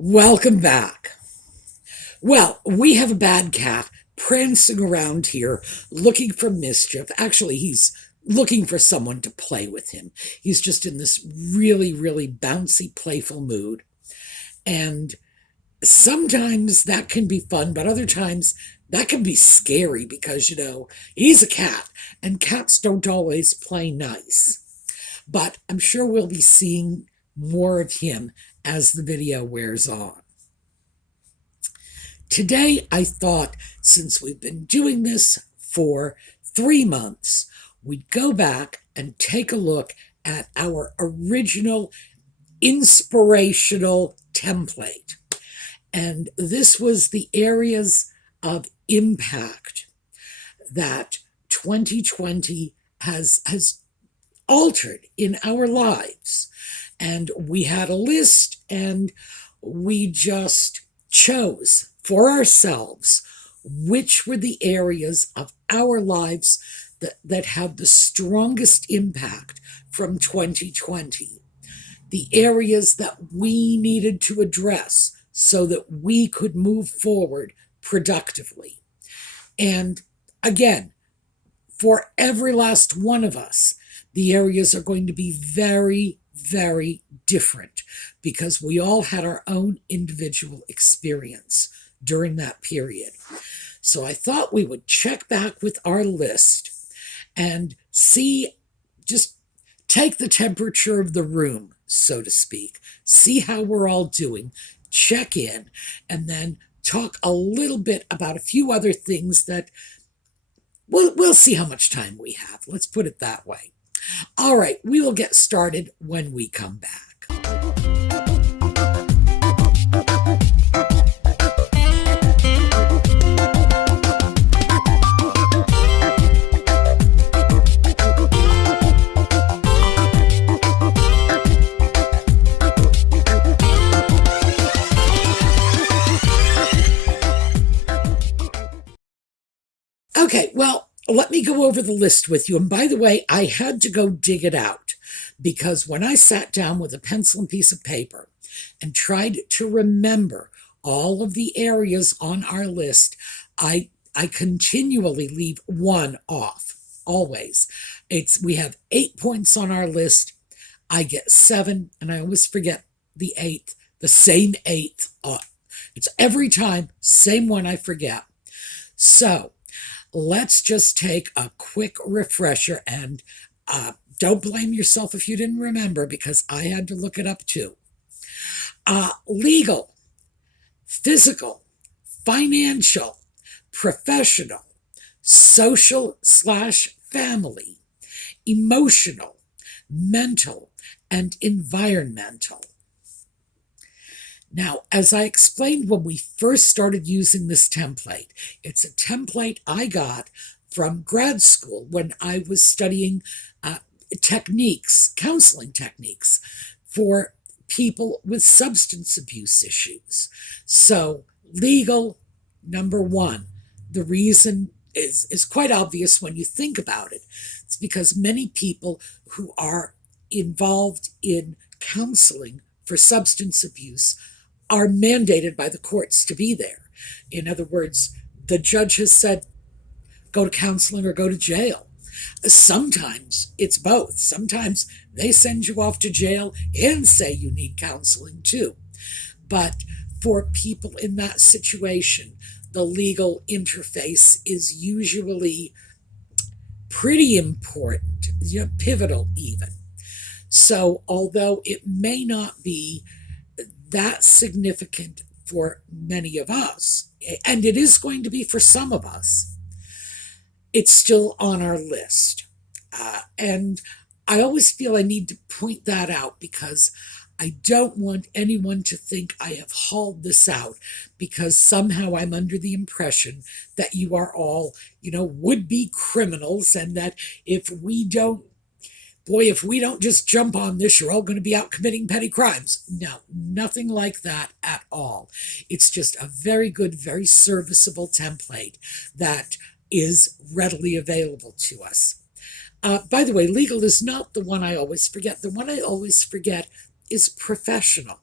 Welcome back. Well, we have a bad cat prancing around here looking for mischief. Actually, he's looking for someone to play with him. He's just in this really, really bouncy, playful mood. And sometimes that can be fun, but other times that can be scary because, he's a cat and cats don't always play nice. But I'm sure we'll be seeing more of him as the video wears on. Today, I thought, since we've been doing this for 3 months, we'd go back and take a look at our original inspirational template. And this was the areas of impact that 2020 has altered in our lives. And we had a list and we just chose for ourselves which were the areas of our lives that have the strongest impact from 2020. The areas that we needed to address so that we could move forward productively. And again, for every last one of us, the areas are going to be very, very different because we all had our own individual experience during that period. So I thought we would check back with our list and see, just take the temperature of the room, so to speak, see how we're all doing, check in, and then talk a little bit about a few other things that we'll see how much time we have. Let's put it that way. All right, we will get started when we come back. Okay, well, let me go over the list with you. And by the way, I had to go dig it out because when I sat down with a pencil and piece of paper and tried to remember all of the areas on our list, I continually leave one off, always. We have 8 points on our list. I get 7, and I always forget the 8th, the same 8th. It's every time, same one I forget. So let's just take a quick refresher and don't blame yourself if you didn't remember because I had to look it up too. Legal, physical, financial, professional, social/family, emotional, mental, and environmental. Now, as I explained when we first started using this template, it's a template I got from grad school when I was studying counseling techniques for people with substance abuse issues. So, legal, number 1. The reason is quite obvious when you think about it. It's because many people who are involved in counseling for substance abuse are mandated by the courts to be there. In other words, the judge has said, go to counseling or go to jail. Sometimes it's both. Sometimes they send you off to jail and say you need counseling too. But for people in that situation, the legal interface is usually pretty important, pivotal even. So although it may not be that significant for many of us, and it is going to be for some of us, it's still on our list. And I always feel I need to point that out because I don't want anyone to think I have hauled this out because somehow I'm under the impression that you are all, would-be criminals and that if we don't just jump on this, you're all going to be out committing petty crimes. No, nothing like that at all. It's just a very good, very serviceable template that is readily available to us. By the way, legal is not the one I always forget. The one I always forget is professional.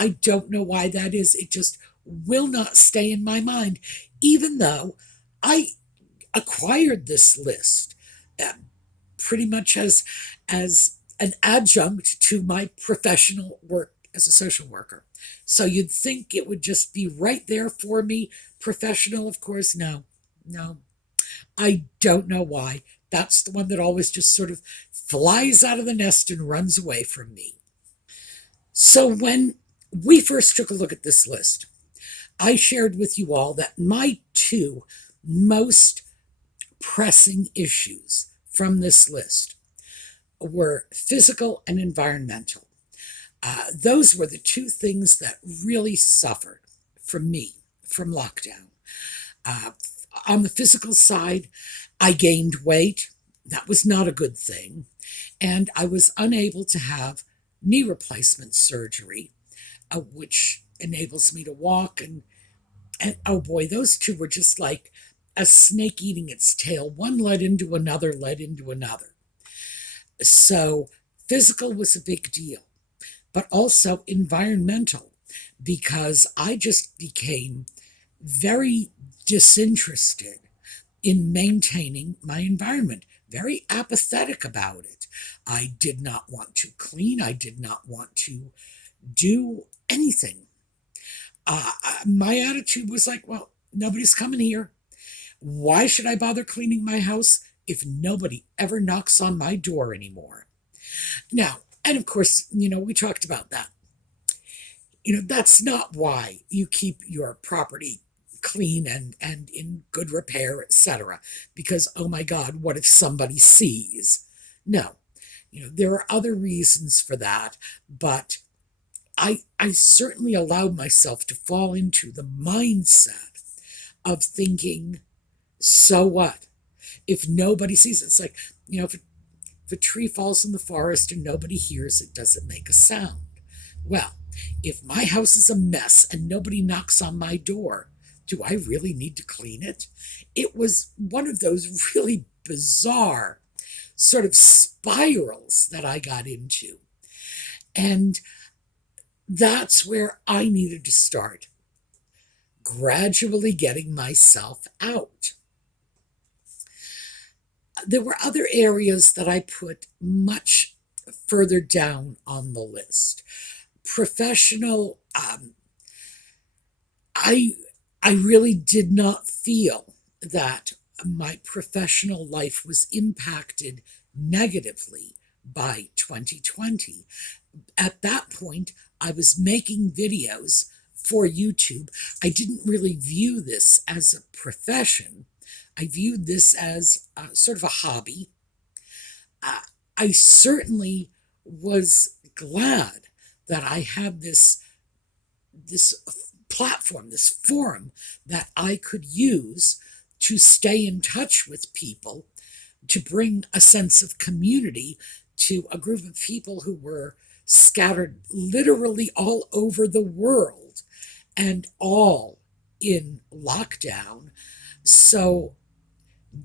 I don't know why that is. It just will not stay in my mind, even though I acquired this list uh, pretty much as an adjunct to my professional work as a social worker. So you'd think it would just be right there for me. Professional, of course, no, no. I don't know why. That's the one that always just sort of flies out of the nest and runs away from me. So when we first took a look at this list, I shared with you all that my two most pressing issues from this list were physical and environmental. Those were the two things that really suffered from me from lockdown. Uh, on the physical side, I gained weight. That was not a good thing. And I was unable to have knee replacement surgery, which enables me to walk. And oh boy, those two were just like a snake eating its tail. One led into another, led into another. So physical was a big deal, but also environmental, because I just became very disinterested in maintaining my environment, very apathetic about it. I did not want to clean. I did not want to do anything. My attitude was like, well, nobody's coming here. Why should I bother cleaning my house if nobody ever knocks on my door anymore? Now, and of course, we talked about that. That's not why you keep your property clean and in good repair, etc. Because, oh my God, what if somebody sees? No, there are other reasons for that, but I certainly allowed myself to fall into the mindset of thinking, so what? If nobody sees it, it's like, if a tree falls in the forest and nobody hears it, does it make a sound? Well, if my house is a mess and nobody knocks on my door, do I really need to clean it? It was one of those really bizarre sort of spirals that I got into. And that's where I needed to start, gradually getting myself out. There were other areas that I put much further down on the list. Professional, I really did not feel that my professional life was impacted negatively by 2020. At that point, I was making videos for YouTube. I didn't really view this as a profession. I viewed this as sort of a hobby. I certainly was glad that I had this platform, this forum that I could use to stay in touch with people, to bring a sense of community to a group of people who were scattered literally all over the world and all in lockdown. So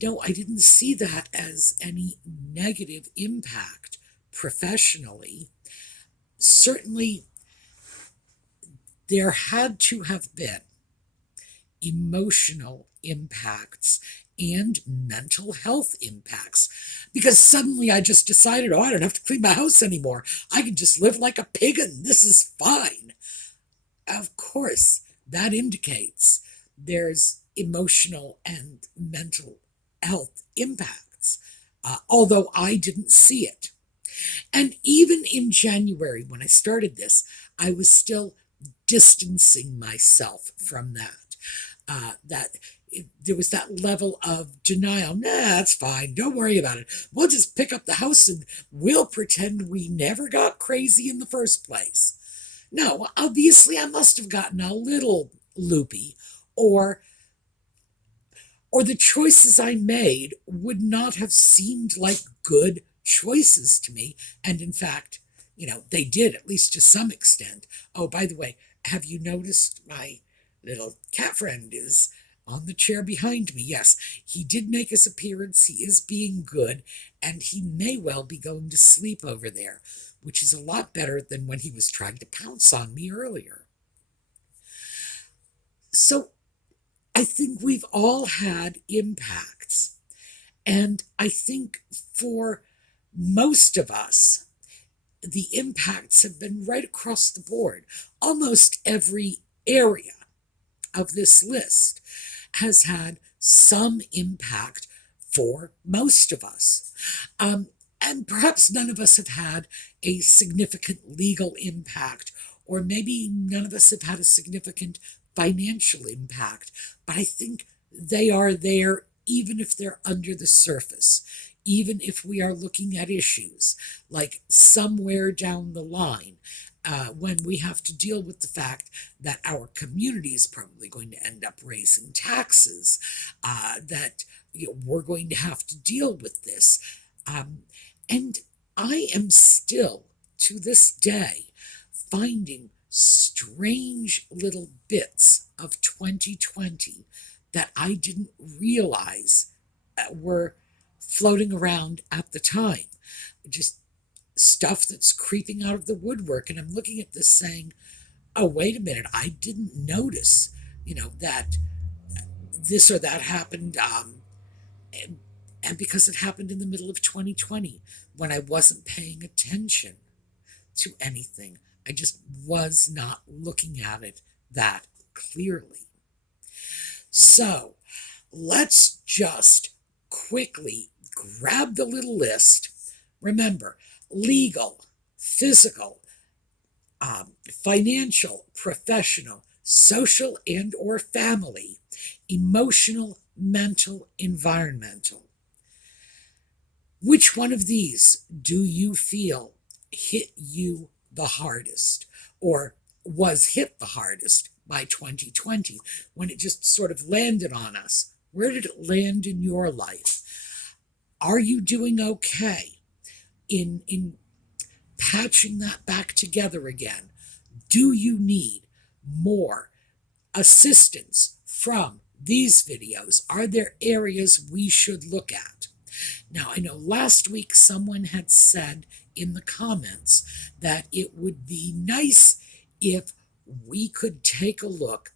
no, I didn't see that as any negative impact professionally. Certainly, there had to have been emotional impacts and mental health impacts, because suddenly I just decided, I don't have to clean my house anymore. I can just live like a pig and this is fine. Of course, that indicates there's emotional and mental health impacts, although I didn't see it. And even in January, when I started this, I was still distancing myself from that. There was that level of denial. Nah, it's fine. Don't worry about it. We'll just pick up the house and we'll pretend we never got crazy in the first place. No, obviously I must have gotten a little loopy, or the choices I made would not have seemed like good choices to me. And in fact, they did, at least to some extent. Oh, by the way, have you noticed my little cat friend is on the chair behind me? Yes, he did make his appearance. He is being good, and he may well be going to sleep over there. which is a lot better than when he was trying to pounce on me earlier. So I think we've all had impacts. And I think for most of us, the impacts have been right across the board. Almost every area of this list has had some impact for most of us. And perhaps none of us have had a significant legal impact, or maybe none of us have had a significant financial impact, but I think they are there even if they're under the surface, even if we are looking at issues like somewhere down the line, when we have to deal with the fact that our community is probably going to end up raising taxes, that we're going to have to deal with this. And I am still, to this day, finding strange little bits of 2020 that I didn't realize were floating around at the time. Just stuff that's creeping out of the woodwork. And I'm looking at this saying, oh, wait a minute, I didn't notice, that this or that happened. And because it happened in the middle of 2020 when I wasn't paying attention to anything. I just was not looking at it that clearly. So let's just quickly grab the little list. Remember, legal, physical, financial, professional, social and or family, emotional, mental, environmental. Which one of these do you feel hit you the hardest, or was hit the hardest by 2020 when it just sort of landed on us? Where did it land in your life? Are you doing okay in patching that back together again? Do you need more assistance from these videos? Are there areas we should look at? Now, I know last week someone had said in the comments that it would be nice if we could take a look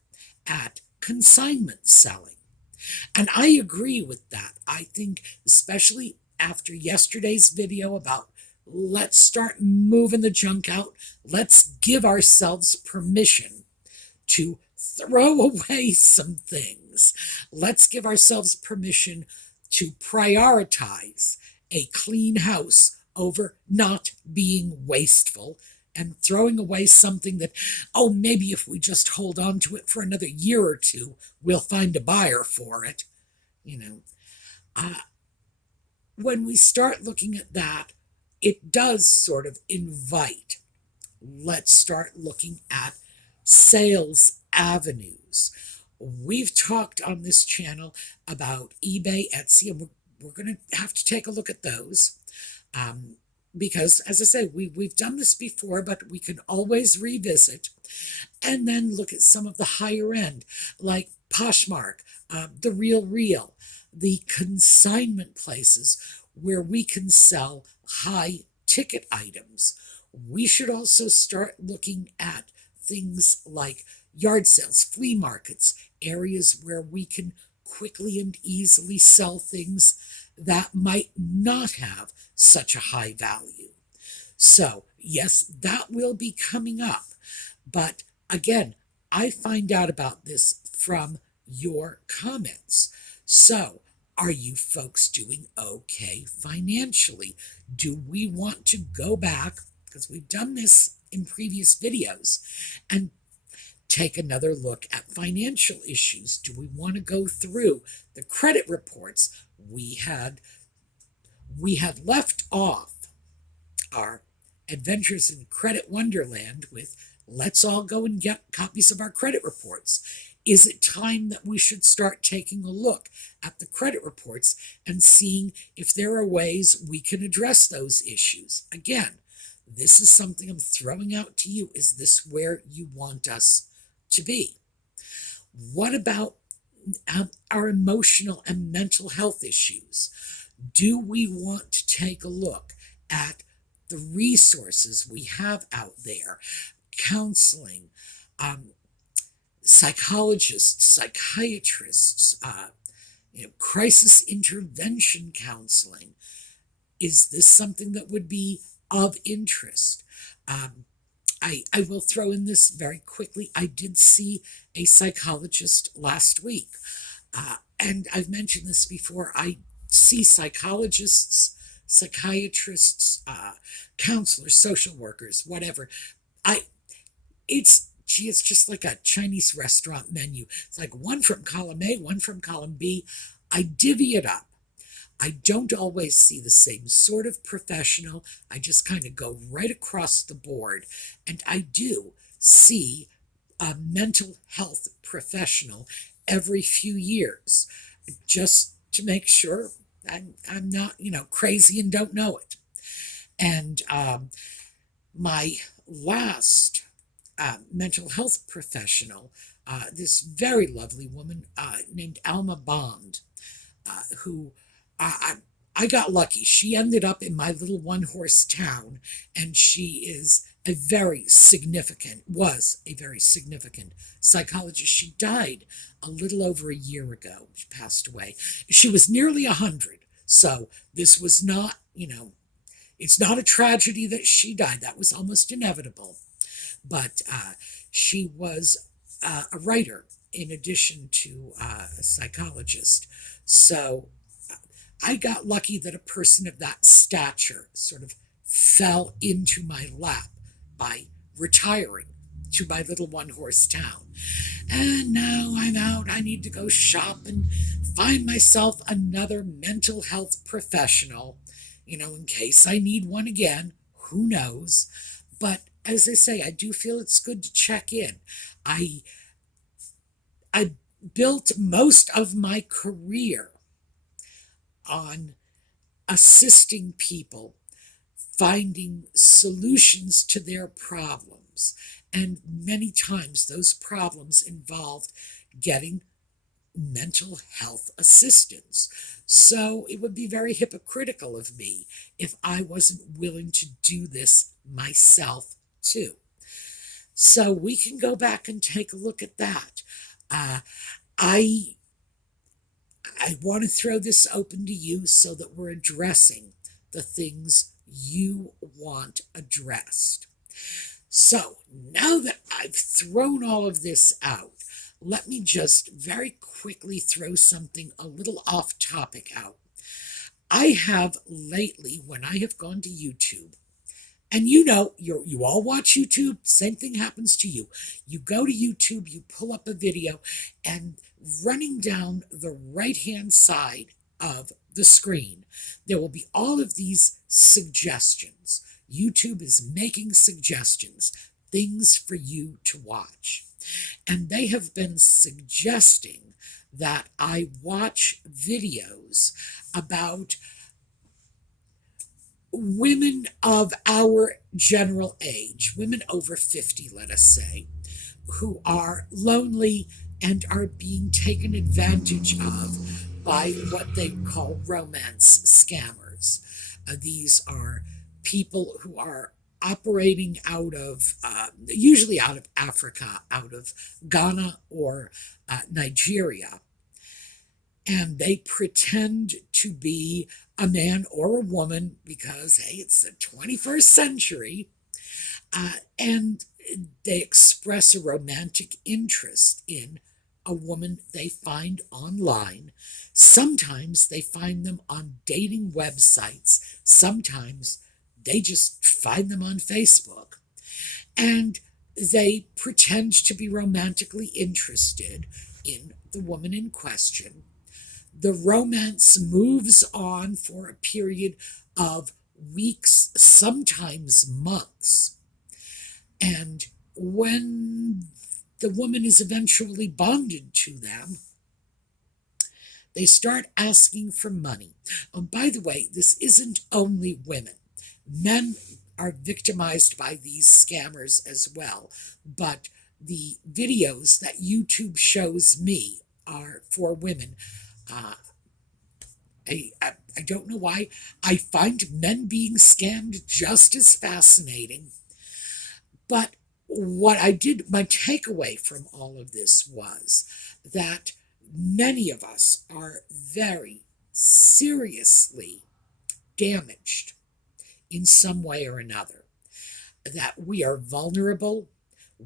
at consignment selling. And I agree with that. I think, especially after yesterday's video about let's start moving the junk out, let's give ourselves permission to throw away some things. Let's give ourselves permission to prioritize a clean house over not being wasteful and throwing away something that, oh, maybe if we just hold on to it for another year or two, we'll find a buyer for it. When we start looking at that, it does sort of invite, let's start looking at sales avenues. We've talked on this channel about eBay, Etsy, and we're going to have to take a look at those. Because, as I say, we've done this before, but we can always revisit and then look at some of the higher end, like Poshmark, The Real, the consignment places where we can sell high ticket items. We should also start looking at things like yard sales, flea markets, areas where we can quickly and easily sell things that might not have such a high value. So, yes, that will be coming up. But again, I find out about this from your comments. So, are you folks doing okay financially? Do we want to go back, because we've done this in previous videos, and take another look at financial issues? Do we want to go through the credit reports? We had left off our Adventures in Credit Wonderland with let's all go and get copies of our credit reports. Is it time that we should start taking a look at the credit reports and seeing if there are ways we can address those issues? Again, this is something I'm throwing out to you. Is this where you want us to be? What about our emotional and mental health issues? Do we want to take a look at the resources we have out there, counseling, psychologists, psychiatrists, crisis intervention counseling. Is this something that would be of interest? I will throw in this very quickly. I did see a psychologist last week. And I've mentioned this before. I see psychologists, psychiatrists, counselors, social workers, whatever. It's just like a Chinese restaurant menu. It's like one from column A, one from column B. I divvy it up. I don't always see the same sort of professional. I just kind of go right across the board. And I do see a mental health professional every few years, just to make sure I'm not, crazy and don't know it. And my last mental health professional, this very lovely woman named Alma Bond, who I got lucky. She ended up in my little one-horse town, and she was a very significant psychologist. She died a little over a year ago. She passed away. She was nearly 100, so this was not, it's not a tragedy that she died. That was almost inevitable. But she was a writer in addition to a psychologist. So I got lucky that a person of that stature sort of fell into my lap by retiring to my little one-horse town. And now I'm out. I need to go shop and find myself another mental health professional, in case I need one again. Who knows? But as I say, I do feel it's good to check in. I built most of my career on assisting people finding solutions to their problems. And many times those problems involved getting mental health assistance. So it would be very hypocritical of me if I wasn't willing to do this myself too. So we can go back and take a look at that. I want to throw this open to you so that we're addressing the things you want addressed. So now that I've thrown all of this out, let me just very quickly throw something a little off topic out. I have lately, when I have gone to YouTube, and you all watch YouTube, same thing happens to you. You go to YouTube, you pull up a video, and running down the right-hand side of the screen, there will be all of these suggestions. YouTube is making suggestions, things for you to watch. And they have been suggesting that I watch videos about women of our general age, women over 50, let us say, who are lonely and are being taken advantage of by what they call romance scammers. These are people who are operating out of, usually out of Africa, out of Ghana or Nigeria. And they pretend to be a man or a woman because, hey, it's the 21st century. And they express a romantic interest in a woman they find online. Sometimes they find them on dating websites. Sometimes they just find them on Facebook. And they pretend to be romantically interested in the woman in question. The romance moves on for a period of weeks, sometimes months. And when the woman is eventually bonded to them, they start asking for money. Oh, by the way, this isn't only women. Men are victimized by these scammers as well. But the videos that YouTube shows me are for women. I don't know why. I find men being scammed just as fascinating. But what I did, my takeaway from all of this was that many of us are very seriously damaged in some way or another, that we are vulnerable.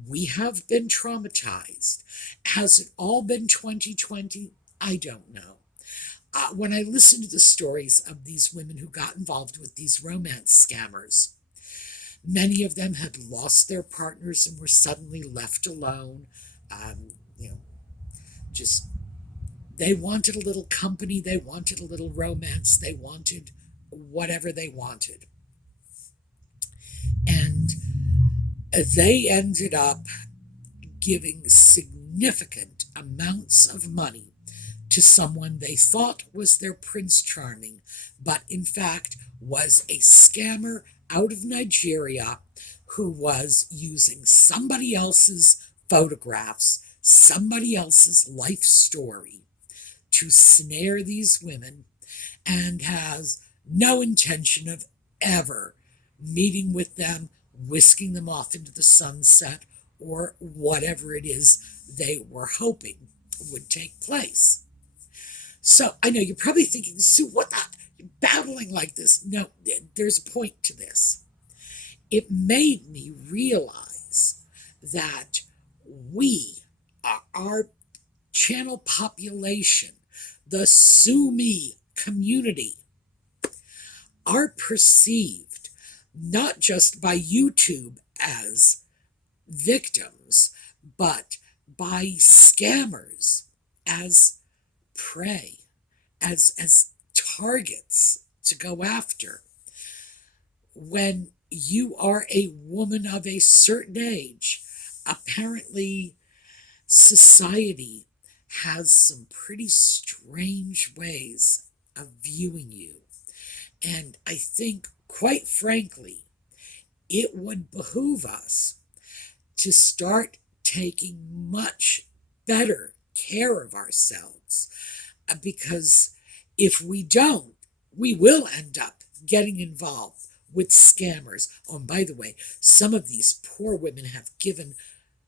We have been traumatized. Has it all been 2020? I don't know. When I listen to the stories of these women who got involved with these romance scammers, many of them had lost their partners and were suddenly left alone. You know, just they wanted a little company, they wanted a little romance, they wanted whatever they wanted. And they ended up giving significant amounts of money to someone they thought was their Prince Charming, but in fact was a scammer out of Nigeria who was using somebody else's photographs, somebody else's life story to snare these women, and has no intention of ever meeting with them, whisking them off into the sunset, or whatever it is they were hoping would take place. So I know you're probably thinking, Sue, what the? You're babbling like this. No, there's a point to this. It made me realize that we, our channel population, the Sue Me community, are perceived not just by YouTube as victims, but by scammers as prey, as targets to go after. When you are a woman of a certain age, apparently society has some pretty strange ways of viewing you. And I think, quite frankly, it would behoove us to start taking much better care of ourselves, because if we don't, we will end up getting involved with scammers. Oh, and by the way, some of these poor women have given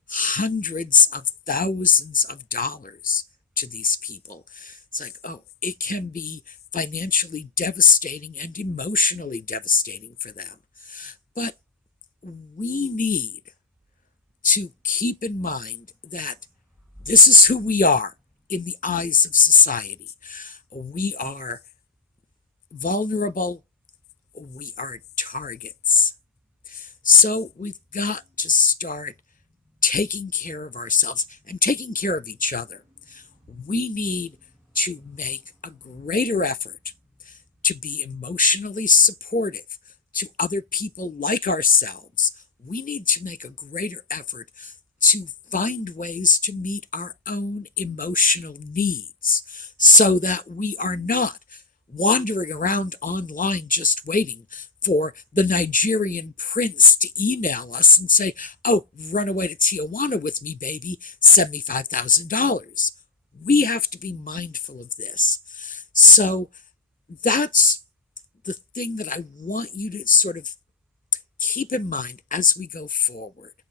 hundreds of thousands of dollars to these people. It's like, oh, it can be financially devastating and emotionally devastating for them. But we need to keep in mind that this is who we are in the eyes of society. We are vulnerable. We are targets. So we've got to start taking care of ourselves and taking care of each other. We need to make a greater effort to be emotionally supportive to other people like ourselves. We need to make a greater effort to find ways to meet our own emotional needs so that we are not wandering around online just waiting for the Nigerian prince to email us and say, oh, run away to Tijuana with me, baby, send me $5,000. We have to be mindful of this. So that's the thing that I want you to sort of keep in mind as we go forward,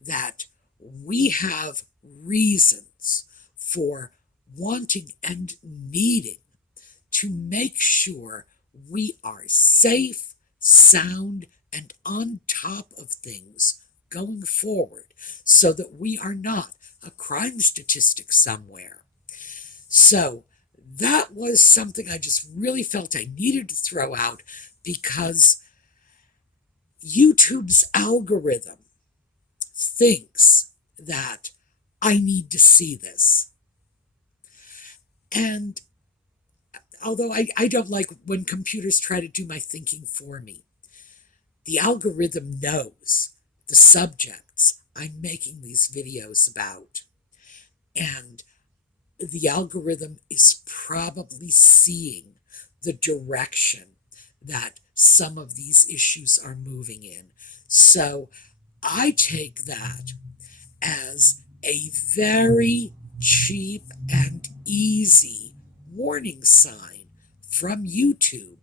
that we have reasons for wanting and needing to make sure we are safe, sound, and on top of things going forward so that we are not a crime statistic somewhere. So that was something I just really felt I needed to throw out, because YouTube's algorithm thinks that I need to see this. And although I don't like when computers try to do my thinking for me, the algorithm knows the subjects I'm making these videos about. And the algorithm is probably seeing the direction that some of these issues are moving in. So I take that as a very cheap and easy warning sign from YouTube.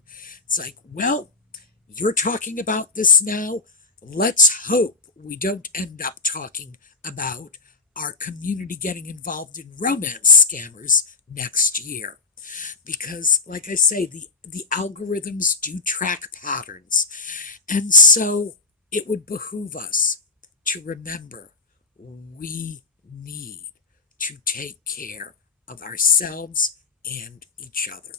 It's like, well, you're talking about this now. Let's hope we don't end up talking about our community getting involved in romance scammers next year. Because, like I say, the algorithms do track patterns. And so it would behoove us to remember we need to take care of ourselves and each other.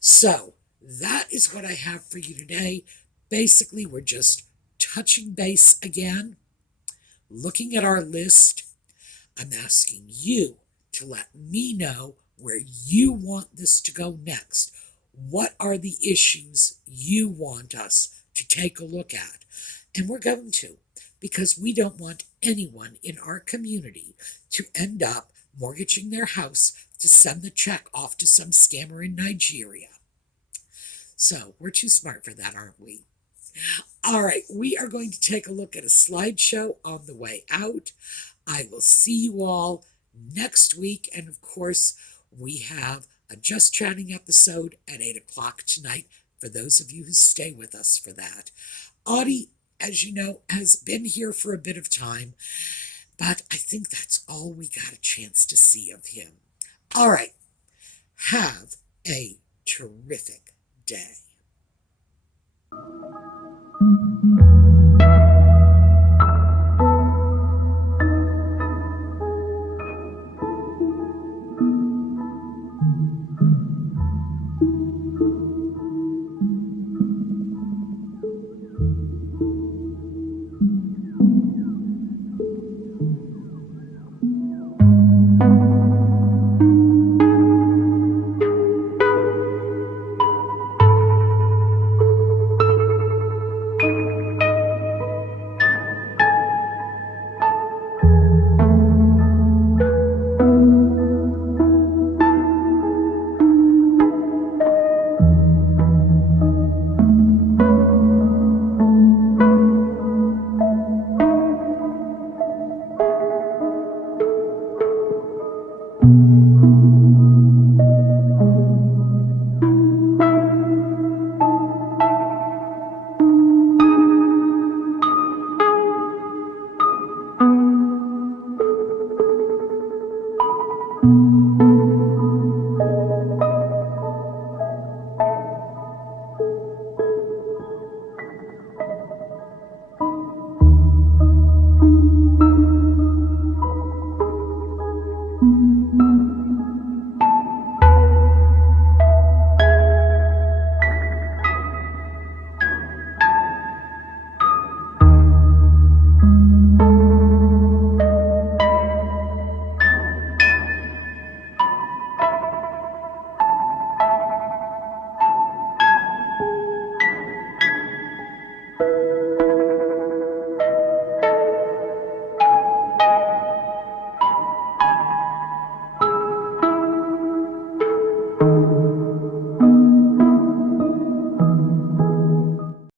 So that is what I have for you today. Basically, we're just touching base again, looking at our list. I'm asking you to let me know where you want this to go next. What are the issues you want us to take a look at? And we're going to, because we don't want anyone in our community to end up mortgaging their house to send the check off to some scammer in Nigeria. So we're too smart for that, aren't we? All right, we are going to take a look at a slideshow on the way out. I will see you all next week. And of course, we have a Just Chatting episode at 8 o'clock tonight for those of you who stay with us for that. Audie, as you know, has been here for a bit of time, but I think that's all we got a chance to see of him. All right, have a terrific day.